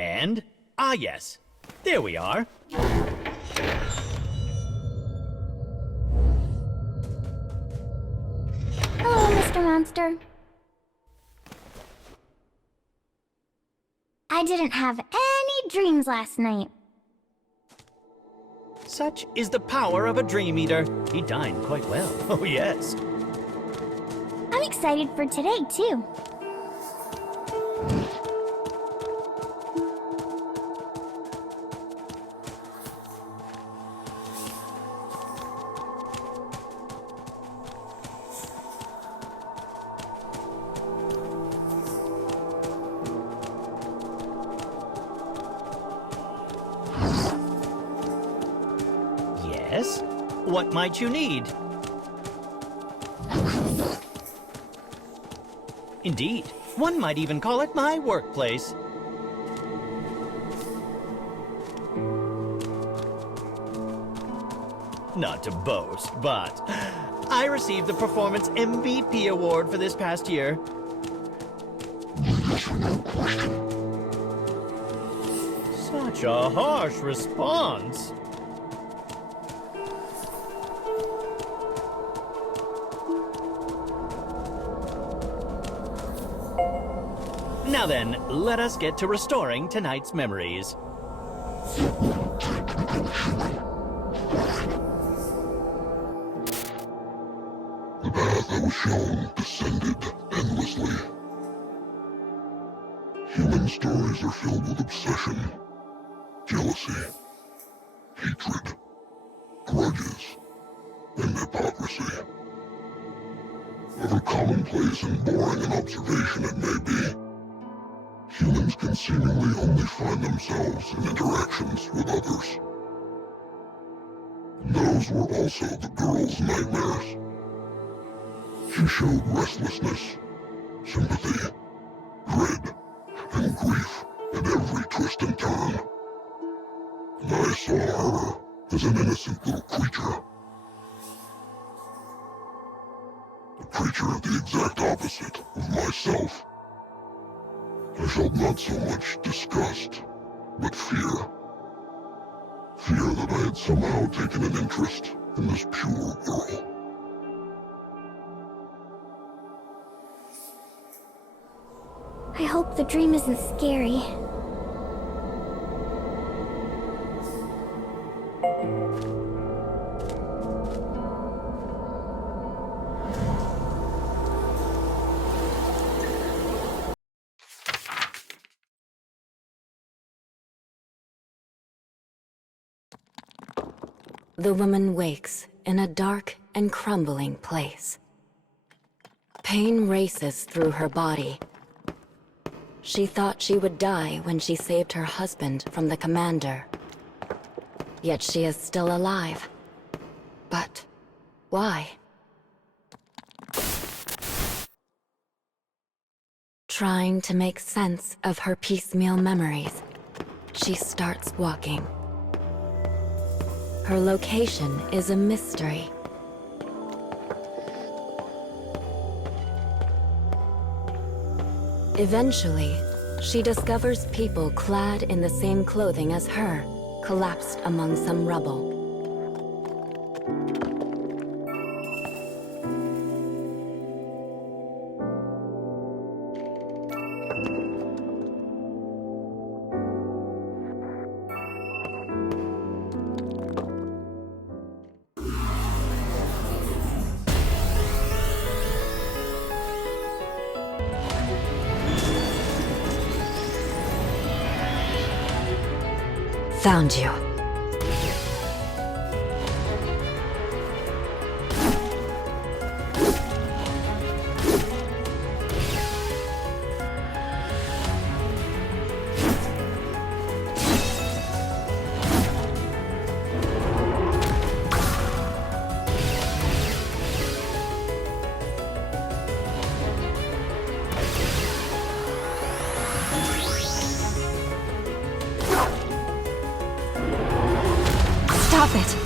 And, yes, there we are. Hello, Mr. Monster. I didn't have any dreams last night. Such is the power of a dream eater. He dined quite well. Oh, yes. I'm excited for today, too. Yes? What might you need? Indeed. One might even call it my workplace. Not to boast, but I received the Performance MVP award for this past year. Such a harsh response. Now then, let us get to restoring tonight's memories. The path I was shown descended endlessly. Human stories are filled with obsession, jealousy, hatred, grudges, and hypocrisy. However commonplace and boring an observation it may be, humans can seemingly only find themselves in interactions with others. And those were also the girl's nightmares. She showed restlessness, sympathy, dread, and grief at every twist and turn. And I saw her as an innocent little creature. A creature of the exact opposite of myself. I felt not so much disgust, but fear. Fear that I had somehow taken an interest in this pure girl. I hope the dream isn't scary. The woman wakes in a dark and crumbling place. Pain races through her body. She thought she would die when she saved her husband from the commander. Yet she is still alive. But why? Trying to make sense of her piecemeal memories, she starts walking. Her location is a mystery. Eventually, she discovers people clad in the same clothing as her, collapsed among some rubble. Found you. Stop it!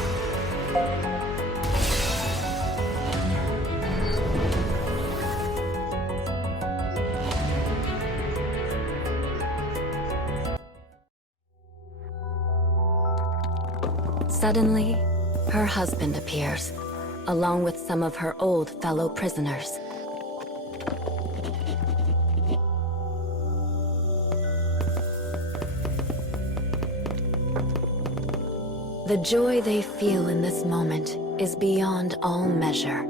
Suddenly, her husband appears, along with some of her old fellow prisoners. The joy they feel in this moment is beyond all measure.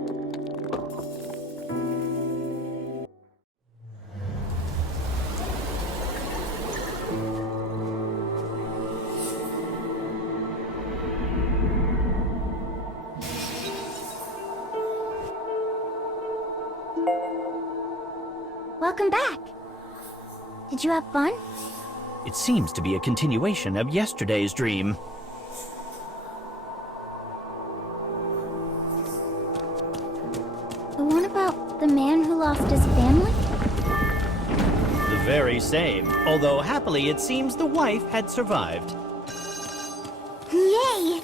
Welcome back. Did you have fun? It seems to be a continuation of yesterday's dream. The one about the man who lost his family? The very same, although happily it seems the wife had survived. Yay!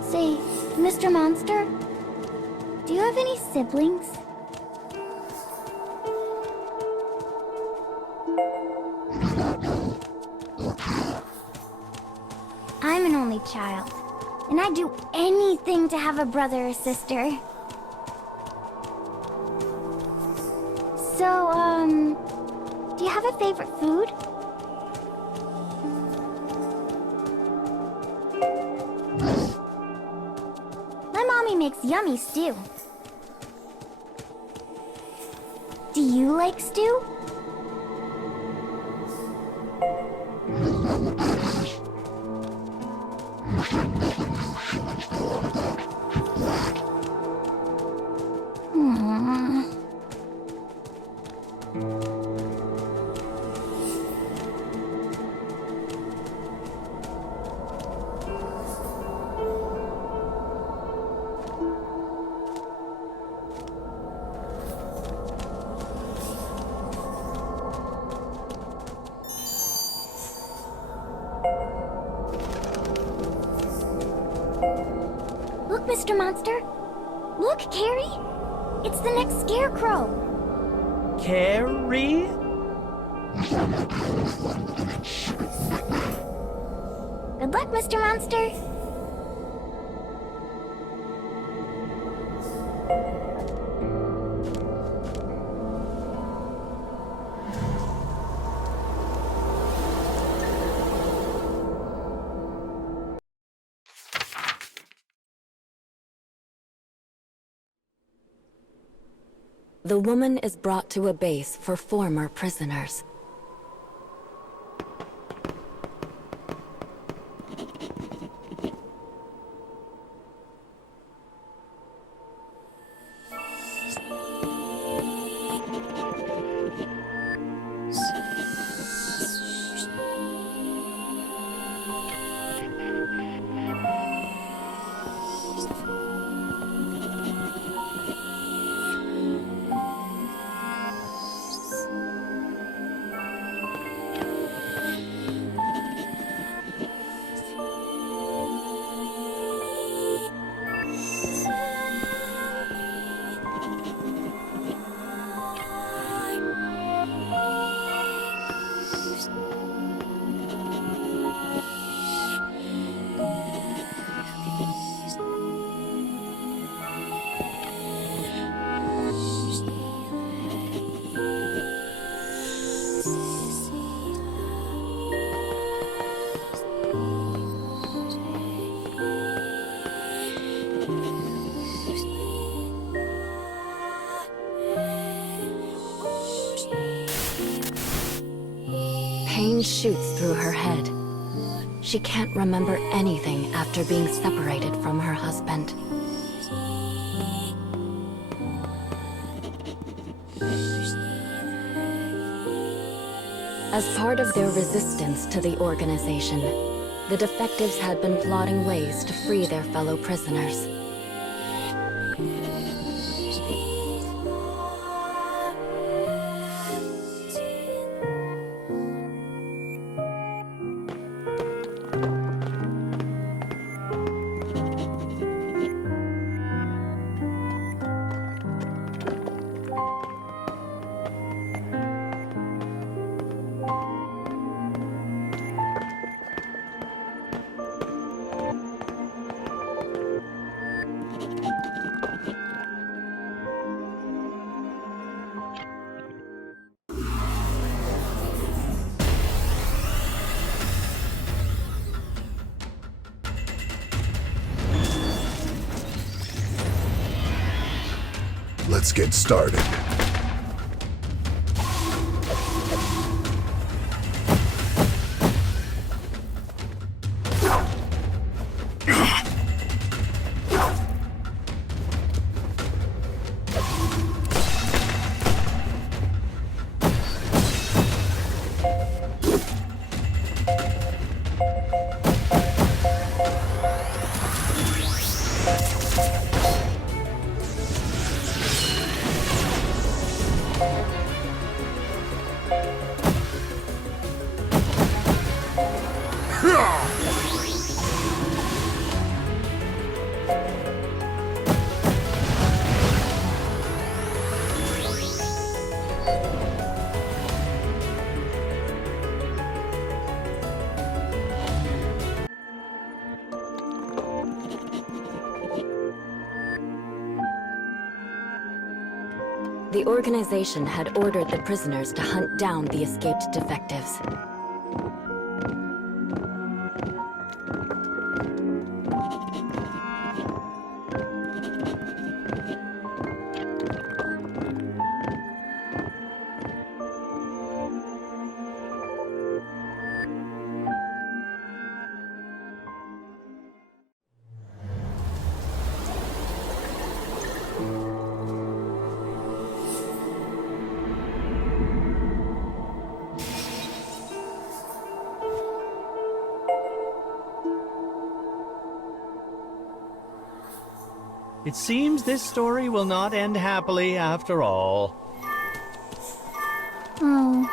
Say, Mr. Monster, do you have any siblings? I'm an only child, and I'd do anything to have a brother or sister. So, do you have a favorite food? My mommy makes yummy stew. Do you like stew? Aww. Look, Mr. Monster. Look, Carrie. It's the next scarecrow. Carrie? Good luck, Mr. Monster. The woman is brought to a base for former prisoners. Pain shoots through her head. She can't remember anything after being separated from her husband. As part of their resistance to the organization, the defectives had been plotting ways to free their fellow prisoners. Let's get started. The organization had ordered the prisoners to hunt down the escaped defectives. It seems this story will not end happily after all. Oh.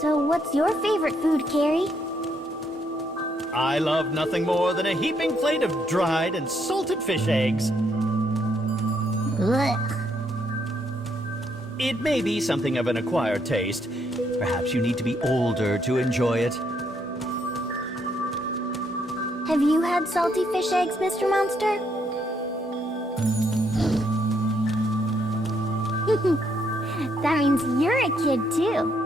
So what's your favorite food, Carrie? I love nothing more than a heaping plate of dried and salted fish eggs. Ugh. It may be something of an acquired taste. Perhaps you need to be older to enjoy it. Have you had salty fish eggs, Mr. Monster? That means you're a kid, too.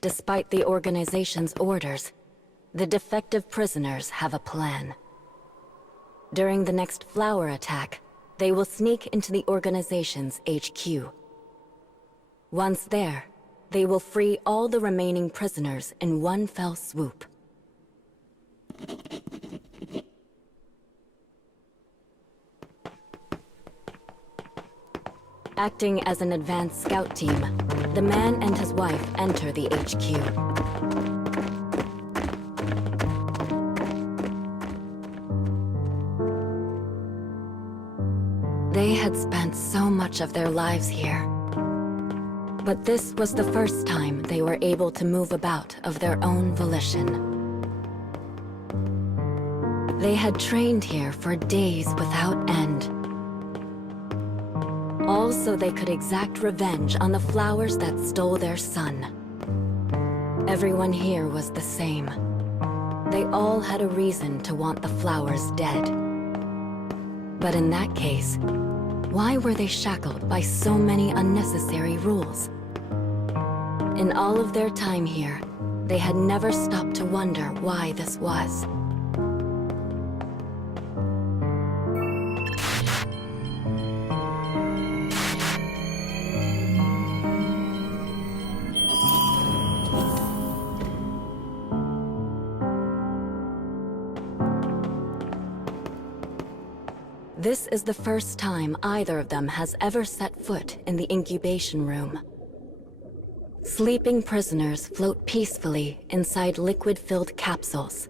Despite the organization's orders, the defective prisoners have a plan. During the next flower attack, they will sneak into the organization's HQ. Once there, they will free all the remaining prisoners in one fell swoop. Acting as an advanced scout team, the man and his wife enter the HQ. They had spent so much of their lives here. But this was the first time they were able to move about of their own volition. They had trained here for days without end. All so they could exact revenge on the flowers that stole their son. Everyone here was the same. They all had a reason to want the flowers dead. But in that case, why were they shackled by so many unnecessary rules? In all of their time here, they had never stopped to wonder why this was. This is the first time either of them has ever set foot in the incubation room. Sleeping prisoners float peacefully inside liquid-filled capsules.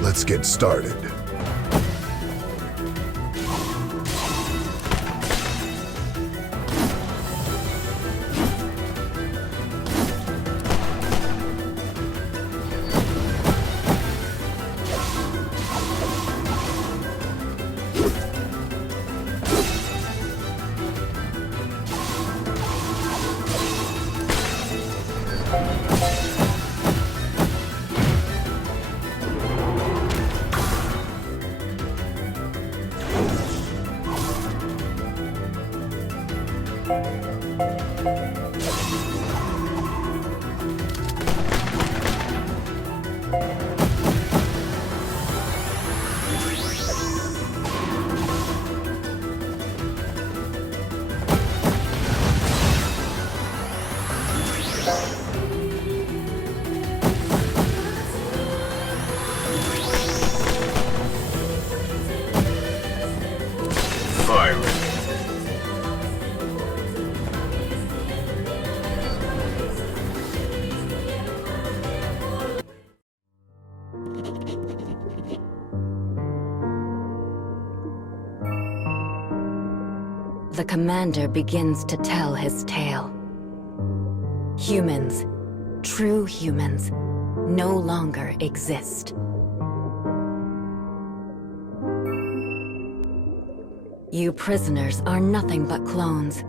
Let's get started. The commander begins to tell his tale. Humans, true humans, no longer exist. You prisoners are nothing but clones,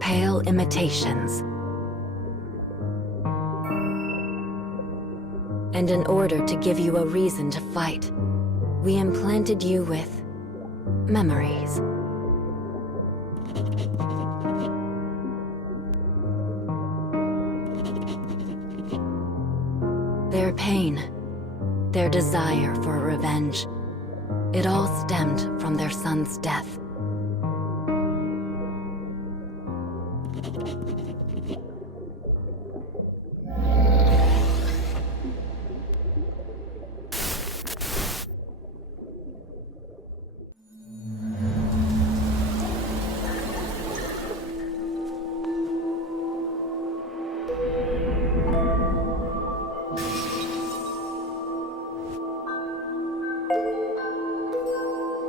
pale imitations. And in order to give you a reason to fight, we implanted you with memories. Their pain, their desire for revenge, it all stemmed from their son's death.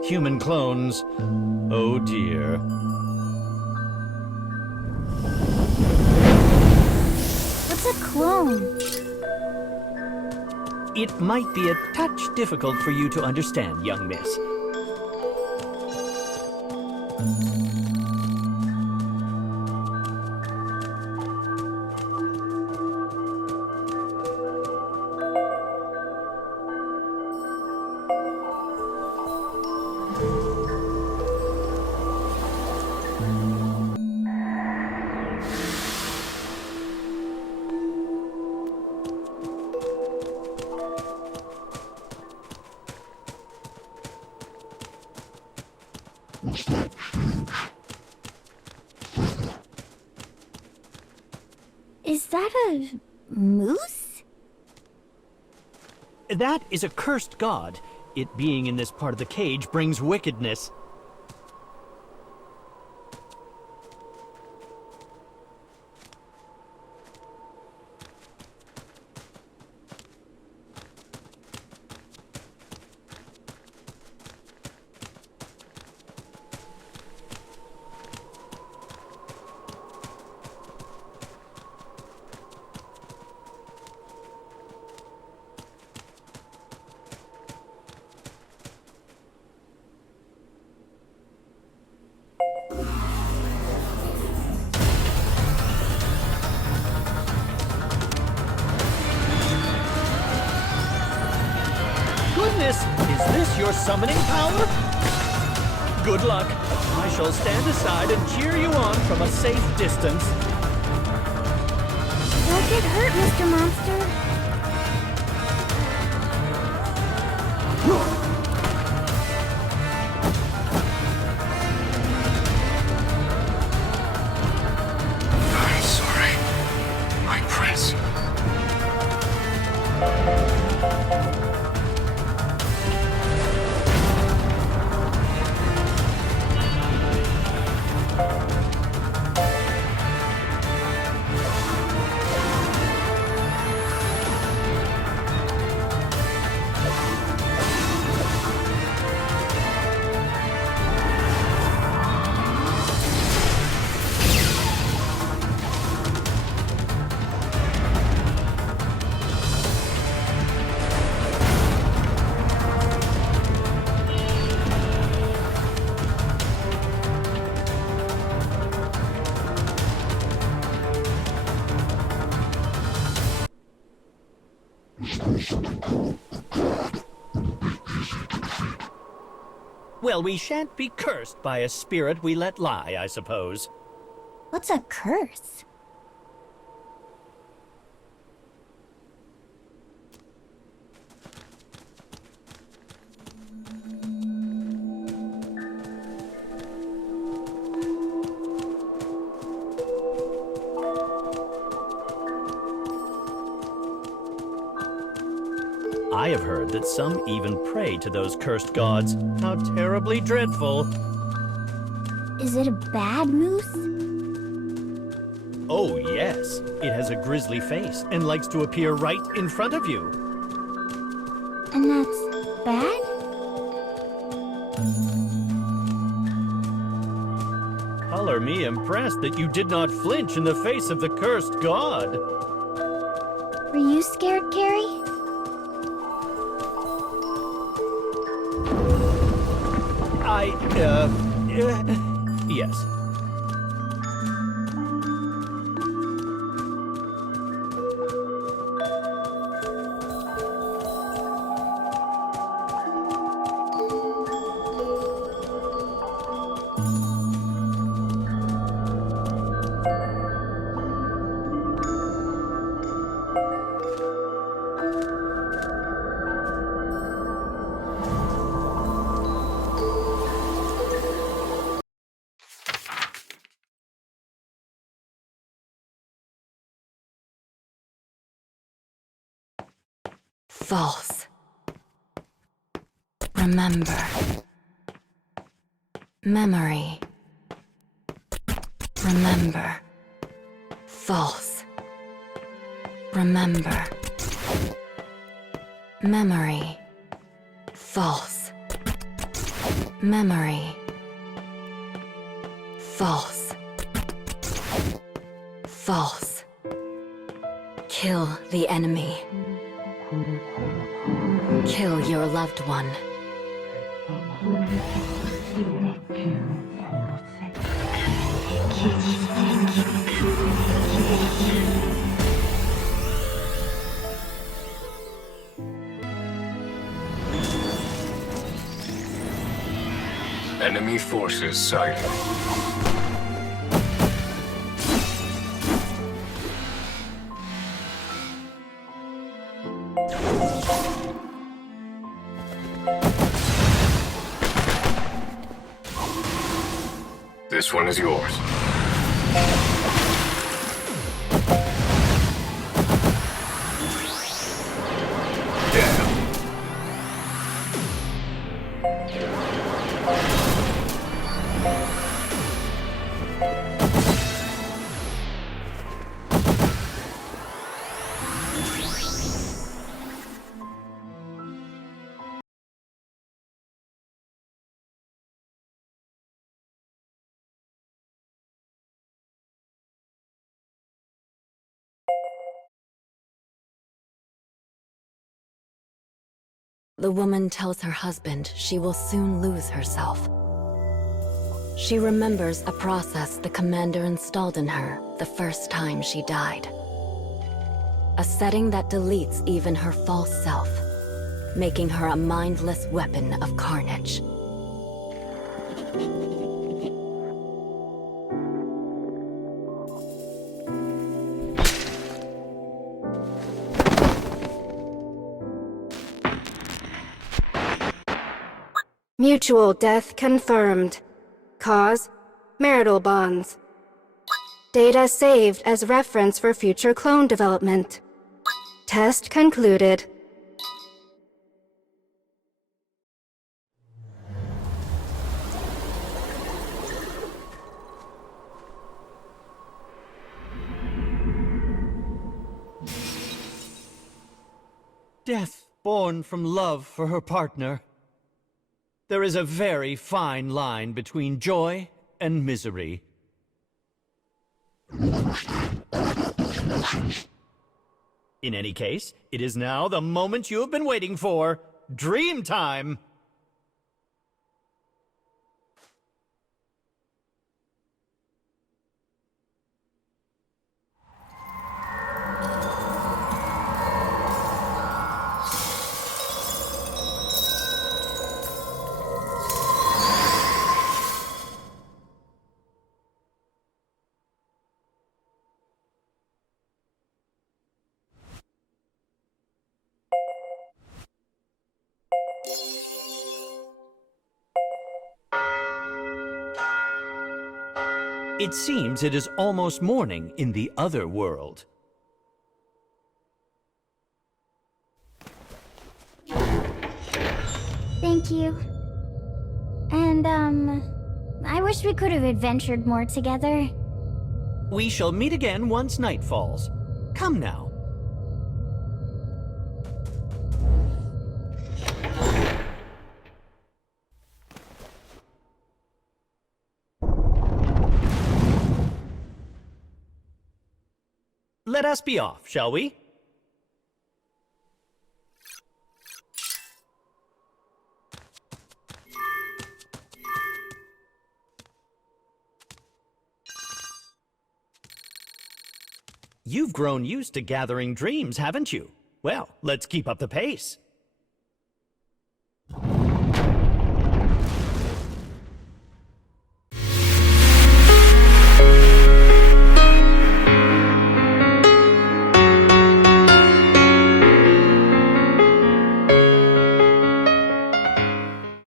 Human clones. Oh dear. What's a clone? atone? It might be a touch difficult for you to understand, young miss. Is that a moose? That is a cursed god. It being in this part of the cage brings wickedness. Goodness, is this your summoning power? Good luck. I shall stand aside and cheer you on from a safe distance. Don't get hurt, Mr. Monster. I'm sorry, my prince. Well, we shan't be cursed by a spirit we let lie, I suppose. What's a curse? I have heard that some even pray to those cursed gods. How terribly dreadful. Is it a bad moose? Oh, yes. It has a grisly face and likes to appear right in front of you. And that's bad? Color me impressed that you did not flinch in the face of the cursed god. Were you scared, Carrie? Yes. False. Remember. Memory. Remember. False. Remember. Memory. False. Memory. False. False. Kill the enemy. Kill your loved one. Enemy forces sighted. This one is yours. The woman tells her husband she will soon lose herself. She remembers a process the commander installed in her the first time she died. A setting that deletes even her false self, making her a mindless weapon of carnage. Mutual death confirmed. Cause: marital bonds. Data saved as reference for future clone development. Test concluded. Death born from love for her partner. There is a very fine line between joy and misery. In any case, it is now the moment you have been waiting for. Dream time! It seems it is almost morning in the other world. Thank you. And, I wish we could have adventured more together. We shall meet again once night falls. Come now. Let us be off, shall we? You've grown used to gathering dreams, haven't you? Well, let's keep up the pace.